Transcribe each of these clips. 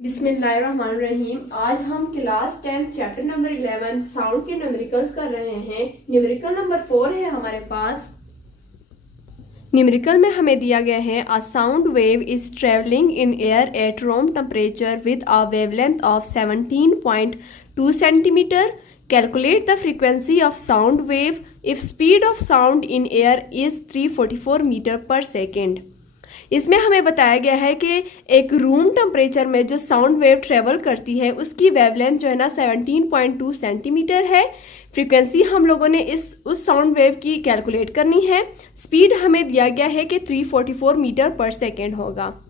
बिस्मिल्लाहिर्रहमानिर्रहीम। आज हम क्लास 10 चैप्टर नंबर 11 साउंड के न्यूमेरिकल्स कर रहे हैं। न्यूमेरिकल नंबर 4 है हमारे पास। न्यूमेरिकल में हमें दिया गया है a sound wave is travelling in air at room temperature with a wavelength of 17.2 centimetre. Calculate the frequency of sound wave if speed of sound in air is 344 metre per second. इसमें हमें बताया गया है कि एक room temperature में जो sound wave travel करती है उसकी वेवलेंथ जो है ना 17.2 सेंटीमीटर है। फ्रीक्वेंसी हम लोगों ने उस साउंड वेव की कैलकुलेट करनी है। स्पीड हमें दिया गया है कि 344 मीटर पर सेकेंड होगा।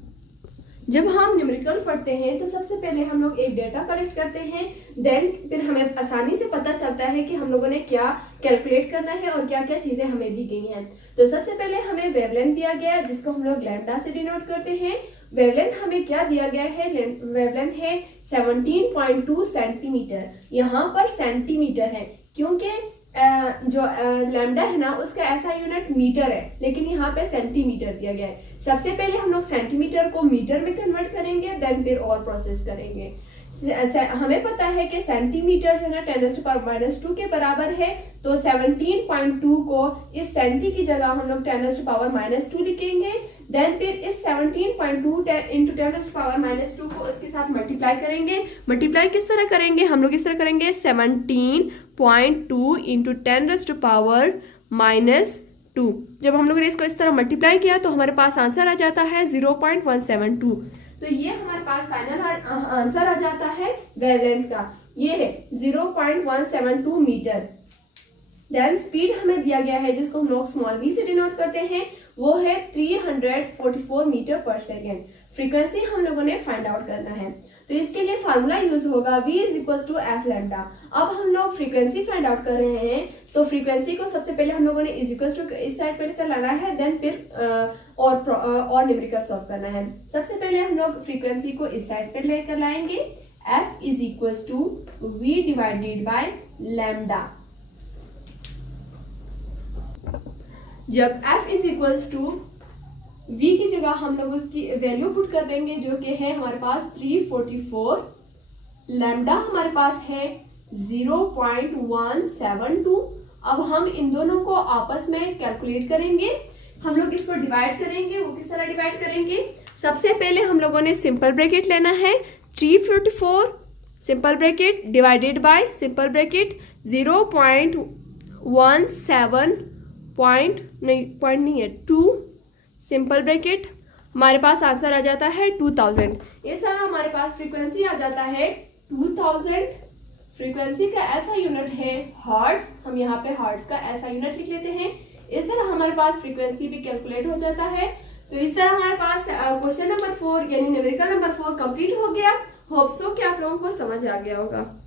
जब हम न्यूमेरिकल पढ़ते हैं तो सबसे पहले हम लोग एक डेटा कलेक्ट करते हैं, देन फिर हमें आसानी से पता चलता है कि हम लोगों ने क्या कैलकुलेट करना है और क्या क्या चीजें हमें दी गई हैं। तो सबसे पहले हमें वेवलेंथ दिया गया है जिसको हम लोग लैम्डा से डिनोट करते हैं। वेवलेंथ हमें क्या दिया गया है? वेवलेंथ है 17.2 सेंटीमीटर। यहाँ पर सेंटीमीटर है क्योंकि जो लैम्डा है ना उसका ऐसा यूनिट मीटर है, लेकिन यहाँ पे सेंटीमीटर दिया गया है। सबसे पहले हम लोग सेंटीमीटर को मीटर में कन्वर्ट करेंगे, देन फिर और प्रोसेस करेंगे। हमें पता है कि सेंटीमीटर जो है ना 10⁻⁻² के बराबर है, तो 17.2 को इस सेंटी की जगह हम लोग 10⁻⁻² लिखेंगे। देन फिर इस 17.2 इंटू 10⁻⁻² को इसके साथ मल्टीप्लाई करेंगे। मल्टीप्लाई किस तरह करेंगे? हम लोग इस तरह करेंगे 17.2 इंटू 10⁻⁻²। जब हम लोग ने इसको इस तरह मल्टीप्लाई किया तो हमारे पास आंसर आ जाता है 0.172। तो ये हमारे पास फाइनल आंसर आ जाता है वेवलेंथ का, ये है 0.172 मीटर। देन स्पीड हमें दिया गया है जिसको हम लोग स्मॉल v से डिनोट करते हैं, वो है 344 मीटर पर सेकेंड। फ्रीक्वेंसी हम लोगों ने फाइंड आउट करना है, तो इसके लिए फार्मूला यूज होगा v = f लैम्डा। अब हम लोग फ्रीक्वेंसी फाइंड आउट कर रहे हैं, तो फ्रीक्वेंसी को सबसे पहले हम लोगों ने इज इक्वल टू इस साइड पर लेकर लाना है, देन फिर और न्यूमेरिकल सॉल्व करना है। सबसे पहले हम लोग फ्रीक्वेंसी को इस साइड पर लेकर लाएंगे। f = v divided by lambda. जब f = v की जगह हम लोग उसकी वैल्यू पुट कर देंगे जो कि है हमारे पास 344, लैम्डा हमारे पास है 0.172। अब हम इन दोनों को आपस में कैलकुलेट करेंगे। हम लोग इसको डिवाइड करेंगे। वो किस तरह डिवाइड करेंगे? सबसे पहले हम लोगों ने सिंपल ब्रैकेट लेना है। 344 simple bracket divided by simple bracket 0.17 2 simple bracket, हमारे पास आंसर आ जाता है 2000। ये सारा हमारे पास फ्रीक्वेंसी आ जाता है 2000। फ्रीक्वेंसी का ऐसा यूनिट है हर्ट्ज, हम यहाँ पे हर्ट्ज का ऐसा यूनिट लिख लेते हैं। इस तरह हमारे पास फ्रीक्वेंसी भी कैलकुलेट हो जाता है। तो इस तरह हमारे पास क्वेश्चन नंबर 4 यानी न्यूमेरिकल नंबर 4 कंप्लीट हो गया। होप सो कि आप लोगों को समझ आ गया होगा।